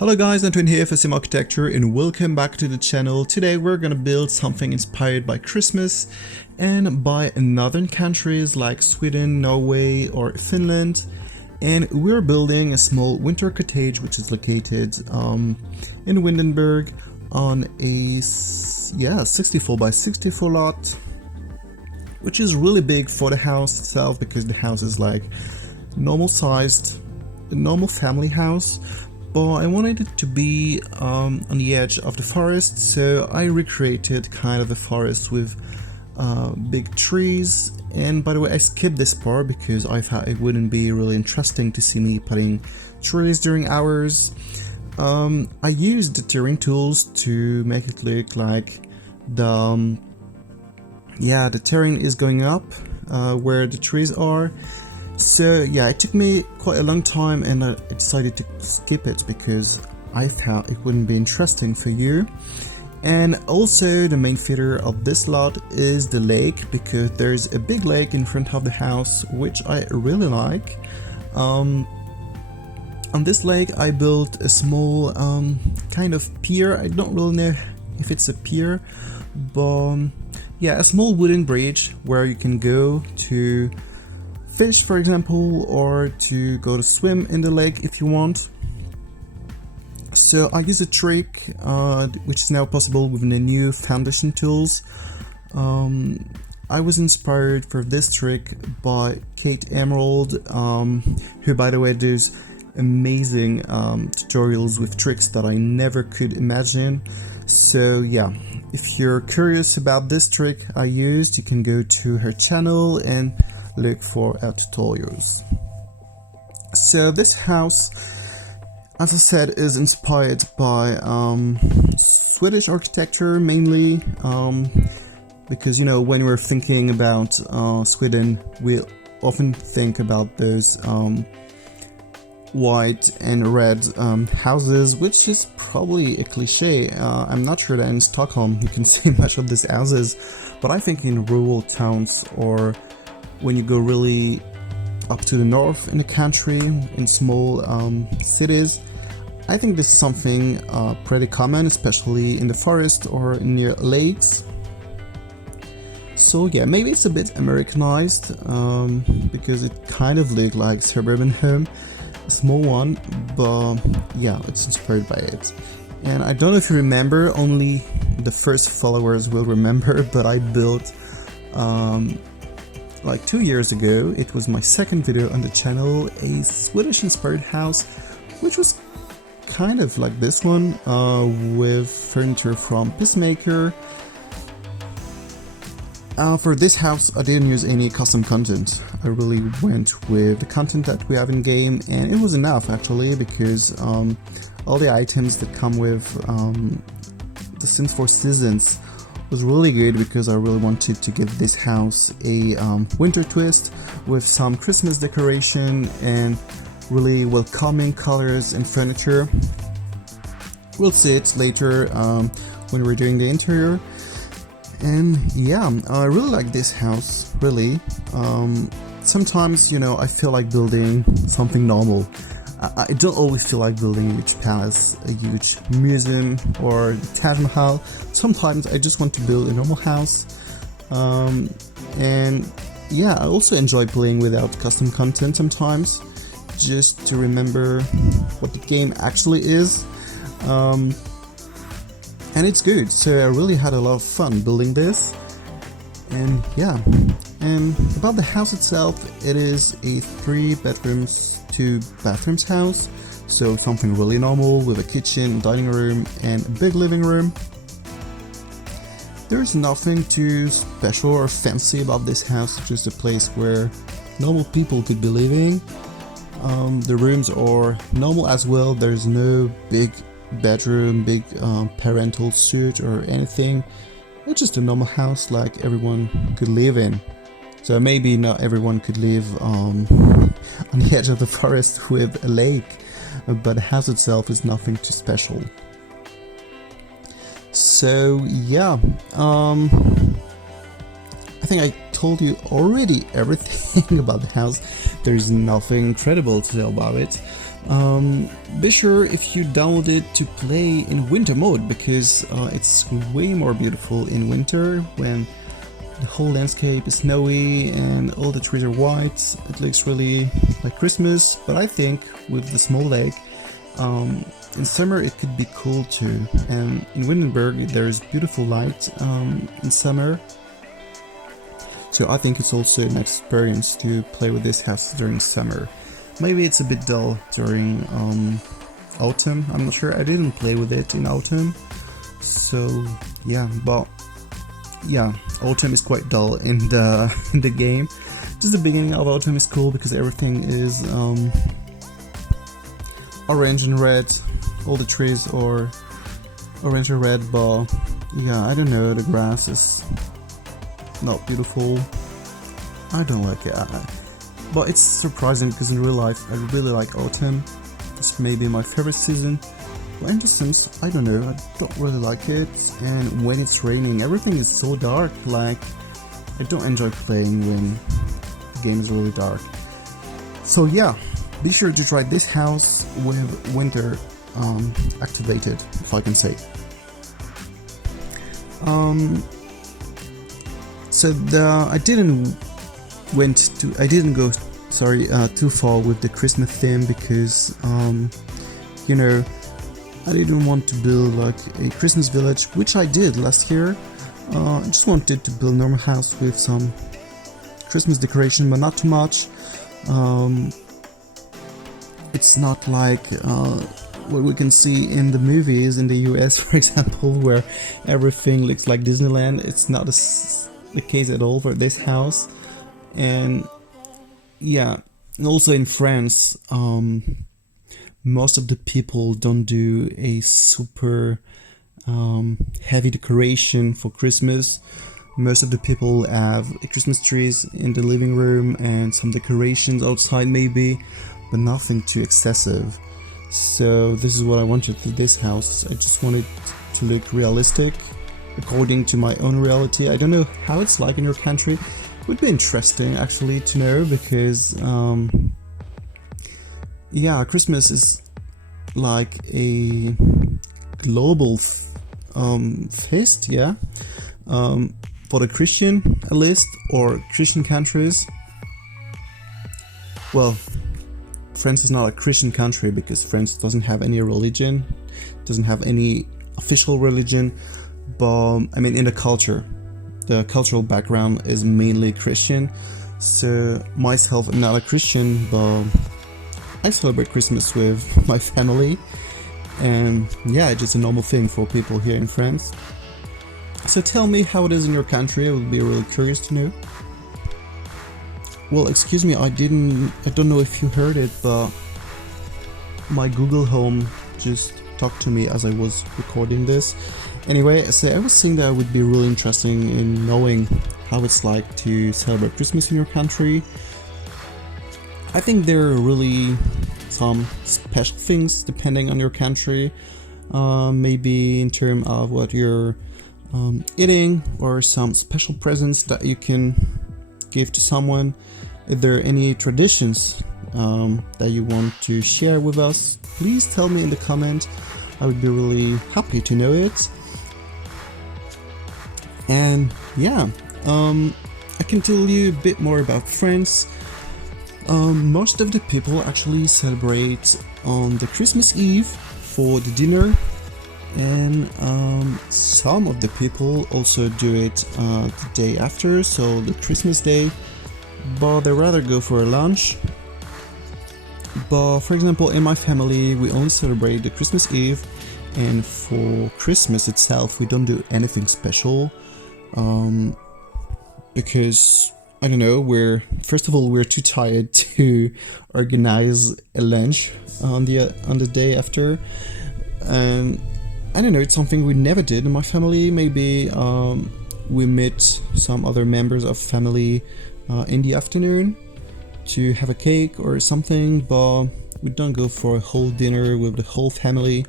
Hello guys, Antoine here for Simarchitecture and welcome back to the channel. Today we're gonna build something inspired by Christmas and by northern countries like Sweden, Norway or Finland. And we're building a small winter cottage which is located in Windenburg on a 64 by 64 lot, which is really big for the house itself because the house is like normal sized, normal family house. But I wanted it to be on the edge of the forest, so I recreated kind of a forest with big trees. And by the way, I skipped this part because I thought it wouldn't be really interesting to see me putting trees during hours. I used the terrain tools to make it look like the terrain is going up where the trees are. So yeah, it took me quite a long time and I decided to skip it because I thought it wouldn't be interesting for you. And also the main feature of this lot is the lake, because there's a big lake in front of the house which I really like. On this lake I built a small kind of pier. I don't really know if it's a pier, but yeah, a small wooden bridge where you can go to fish, for example, or to go to swim in the lake if you want. So I use a trick which is now possible with the new foundation tools. I was inspired for this trick by Kate Emerald, who by the way does amazing tutorials with tricks that I never could imagine. So yeah, if you're curious about this trick I used, you can go to her channel and look for our tutorials. So this house, as I said, is inspired by Swedish architecture mainly, because you know, when we're thinking about Sweden we often think about those white and red houses, which is probably a cliche. I'm not sure that in Stockholm you can see much of these houses, but I think in rural towns or when you go really up to the north in the country, in small cities, I think this is something pretty common, especially in the forest or near lakes. So yeah, maybe it's a bit Americanized because it kind of looks like suburban home, a small one, but yeah, it's inspired by it. And I don't know if you remember, only the first followers will remember, but I built like 2 years ago, it was my second video on the channel, a Swedish inspired house which was kind of like this one, with furniture from Peacemaker. For this house I didn't use any custom content. I really went with the content that we have in game, and it was enough actually, because all the items that come with the Sims 4 Seasons was really good, because I really wanted to give this house a winter twist with some Christmas decoration and really welcoming colors and furniture. We'll see it later when we're doing the interior. And yeah, I really like this house, really. Sometimes, you know, I feel like building something normal. I don't always feel like building a huge palace, a huge museum or Taj Mahal. Sometimes I just want to build a normal house. And yeah, I also enjoy playing without custom content sometimes, just to remember what the game actually is. And it's good, so I really had a lot of fun building this. And yeah, and about the house itself, it is a 3 bedrooms, 2 bathrooms house, so something really normal with a kitchen, dining room and a big living room. There's nothing too special or fancy about this house, just a place where normal people could be living. The rooms are normal as well, there's no big bedroom, big parental suite or anything. It's just a normal house like everyone could live in. So maybe not everyone could live on the edge of the forest with a lake, but the house itself is nothing too special. So yeah, I think I told you already everything about the house. There's nothing incredible to tell about it. Be sure if you download it to play in winter mode, because it's way more beautiful in winter when the whole landscape is snowy and all the trees are white. It looks really like Christmas, but I think with the small lake, in summer it could be cool too. And in Windenburg there's beautiful light in summer. So I think it's also an experience to play with this house during summer. Maybe it's a bit dull during autumn, I'm not sure, I didn't play with it in autumn. So yeah, but yeah, autumn is quite dull in the game. Just the beginning of autumn is cool because everything is orange and red. All the trees are orange and red, but yeah, I don't know, the grass is not beautiful. I don't like it. But it's surprising because in real life I really like autumn. It's maybe my favorite season. But in The Sims, I don't know, I don't really like it. And when it's raining, everything is so dark. Like, I don't enjoy playing when the game is really dark. So yeah, be sure to try this house with winter activated, if I can say. I didn't go too far with the Christmas theme because you know, I didn't want to build like a Christmas village, which I did last year. I just wanted to build a normal house with some Christmas decoration, but not too much. It's not like what we can see in the movies in the US, for example, where everything looks like Disneyland. It's not the case at all for this house. And yeah, and also in France, most of the people don't do a super heavy decoration for Christmas. Most of the people have Christmas trees in the living room and some decorations outside maybe, but nothing too excessive. So this is what I wanted for this house. I just wanted to look realistic according to my own reality. I don't know how it's like in your country. It would be interesting actually to know, because yeah, Christmas is like a global feast, yeah, for the Christian at least, or Christian countries. Well, France is not a Christian country because France doesn't have any religion, doesn't have any official religion, but I mean in the cultural background is mainly Christian. So myself, I'm not a Christian, but I celebrate Christmas with my family, and yeah, it's just a normal thing for people here in France. So tell me how it is in your country, I would be really curious to know. Well, excuse me, I don't know if you heard it, but my Google Home just talked to me as I was recording this. Anyway, so I was saying that it would be really interesting in knowing how it's like to celebrate Christmas in your country. I think there are really some special things depending on your country, maybe in terms of what you're eating, or some special presents that you can give to someone. If there are any traditions that you want to share with us, please tell me in the comment. I would be really happy to know it. And yeah, I can tell you a bit more about France. Most of the people actually celebrate on the Christmas Eve for the dinner, and some of the people also do it the day after, so the Christmas day, but they rather go for a lunch. But for example, in my family we only celebrate the Christmas Eve, and for Christmas itself we don't do anything special, because I don't know, we're too tired to organize a lunch on the day after, and I don't know, it's something we never did in my family. Maybe we meet some other members of family in the afternoon to have a cake or something, but we don't go for a whole dinner with the whole family.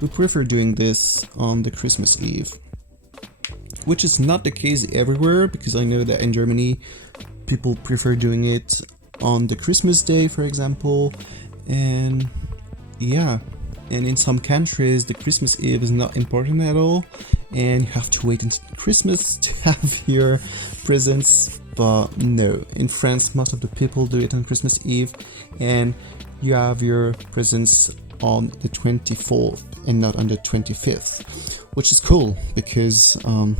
We prefer doing this on the Christmas Eve. which is not the case everywhere, because I know that in Germany people prefer doing it on the Christmas day, for example, and yeah, and in some countries the Christmas Eve is not important at all and you have to wait until Christmas to have your presents. But no, in France most of the people do it on Christmas Eve and you have your presents on the 24th and not on the 25th, which is cool because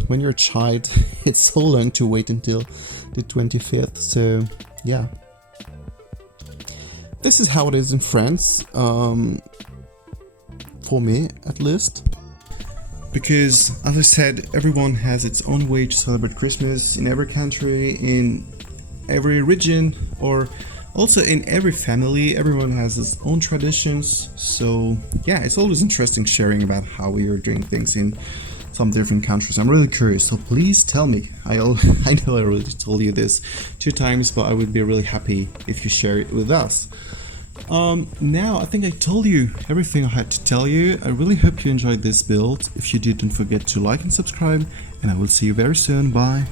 when you're a child it's so long to wait until the 25th. So yeah, this is how it is in France, for me at least, because as I said, everyone has its own way to celebrate Christmas in every country, in every region, or also in every family. Everyone has his own traditions. So yeah, it's always interesting sharing about how we are doing things in some different countries. I'm really curious, so please tell me. I know I already told you this 2 times, but I would be really happy if you share it with us. Now I think I told you everything I had to tell you. I really hope you enjoyed this build. If you did, don't forget to like and subscribe, and I will see you very soon. Bye.